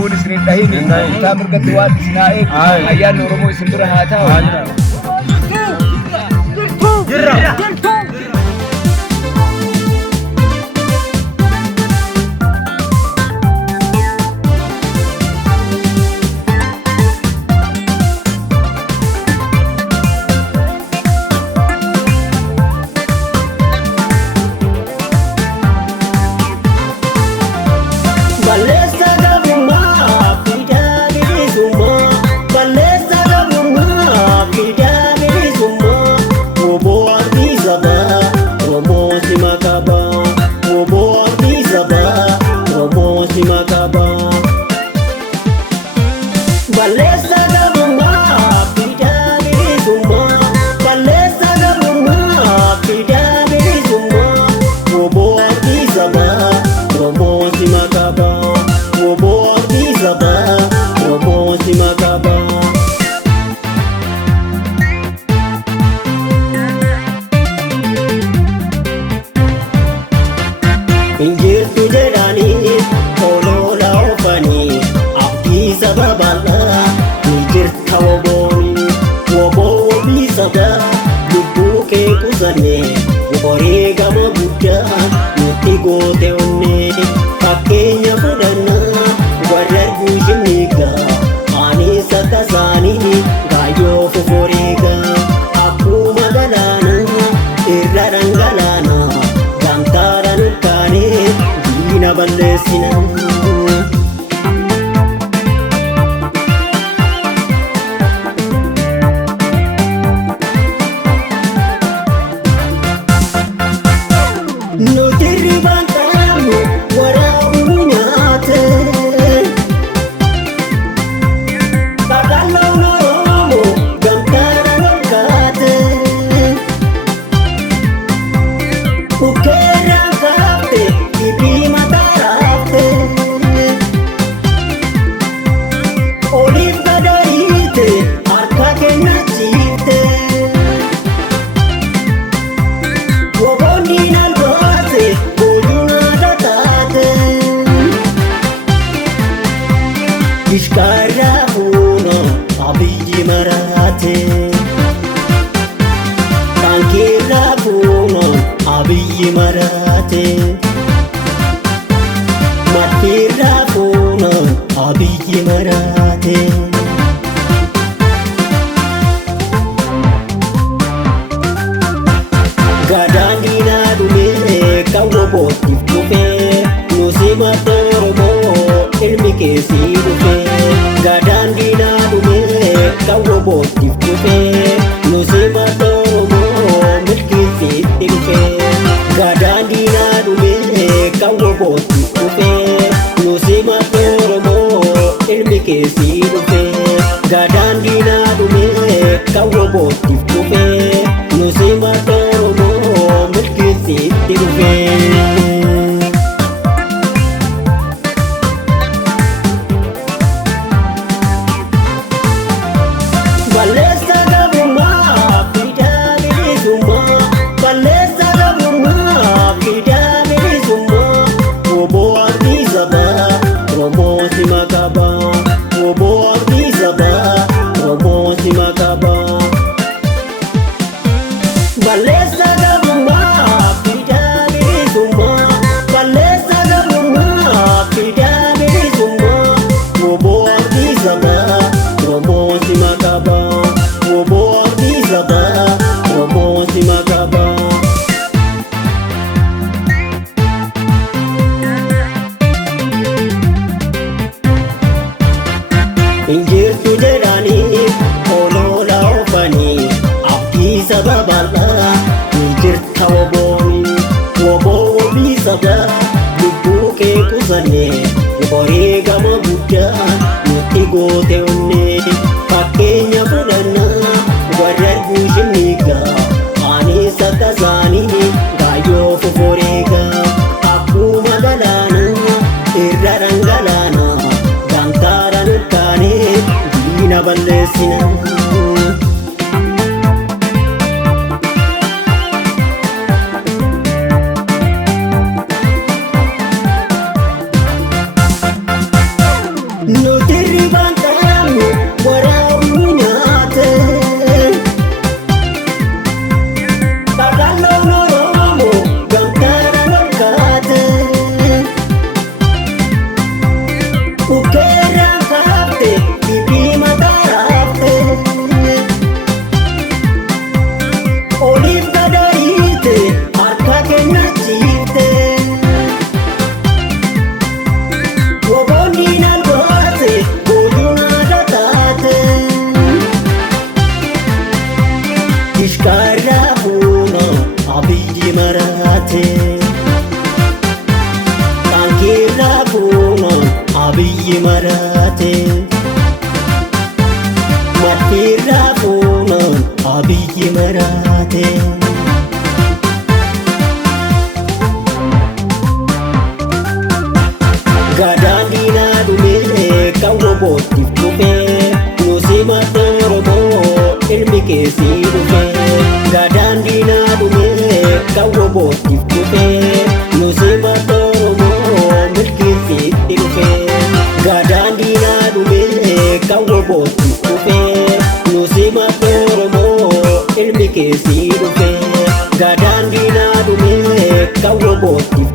lubbuun isin hin dhahini. Kutaa mirga duwwaatti isin haa eegu. Ayyaanni Oromoo isin bira haa ta'u. Injirtu jedhanii olola oofanii abdii saba bal'aa injirta woboo wabii saba lubbuu kee qusannee wareegama guddaa nutti goote onnee fakkeenya fudhannaa warra arguu shimmiigaa anis akka isaanii gaayyoo foforeegaa akkuma galaanaa irra dhangalaanaa gamtaadhaan ulkaanee diina balleessina. Nuti ribaan qabu waraabuu nyaate qaqalloon Oromoo gamtaadhaan olkaate bukkeedhaan kaafte dhibii mataa raafte oliif gadariite harka kennachiifte woboonni nalbaate boojuun haadha taate ishkaarraa fuuna abiyyi maraate kankirraa fuuna abiyyi maraate mattiirraa fuuna abiyyi maraate. Gadaan diinaa dhumee kan wobootiif dhufee nusimata Oromoo ilmi keessii dhufee. Gadaan diinaa dhumee kan wobootiif dhufee nusimata Oromoo milkiisiitti dhufee. Gadaan diinaa dhumee kan wobootiif dhufee nusimata Oromoo ilmi keessii dhufee. Gadaan diinaa dhumee kan wobootiif dhufee nusimata Oromoo milkiisiitti dhufee. Balleessa gabummaa fidaa bilisummaa balleessa gabummaa fidaa bilisummaa woboo abdii sabaa Oromoo sima qabaa woboo abdii sabaa Oromoo sima qabaa. Balleessa gabummaa fidaa bilisummaa balleessa gabummaa fidaa bilisummaa woboo abdii sabaa Oromoo sima qabaa woboo abdii sabaa Oromoo sima qabaa. Injirtu jedhanii olola oofanii abdii saba bal'aa injirta woboo wabii saba lubbuu kee qusannee wareegama guddaa nutti goote onnee fakkeenya fudhannaa warra arguu shimmiigaa anis akka isaanii gaayyoo foforeegaa akkuma galaanaa irra dhangalaanaa gamtaadhaan ulkaanee diina balleessina. abiyyi maraate Martirraa fuunaan abiyyi maraate Gadaan diinaa dhumee qawwa boottiif dhufee Nusimata Oromoo ilmi keessii dhufee Gadaan diinaa dhumee qawwa boottiif dhufee Nusimata Oromoo milkiisiitti dhufee Gadaan diinaa dhumee qawwa boottiif dhufee Nusimata Oromoo ilmi keessii dhufee Gadaan diinaa dhumee qawwa boottiif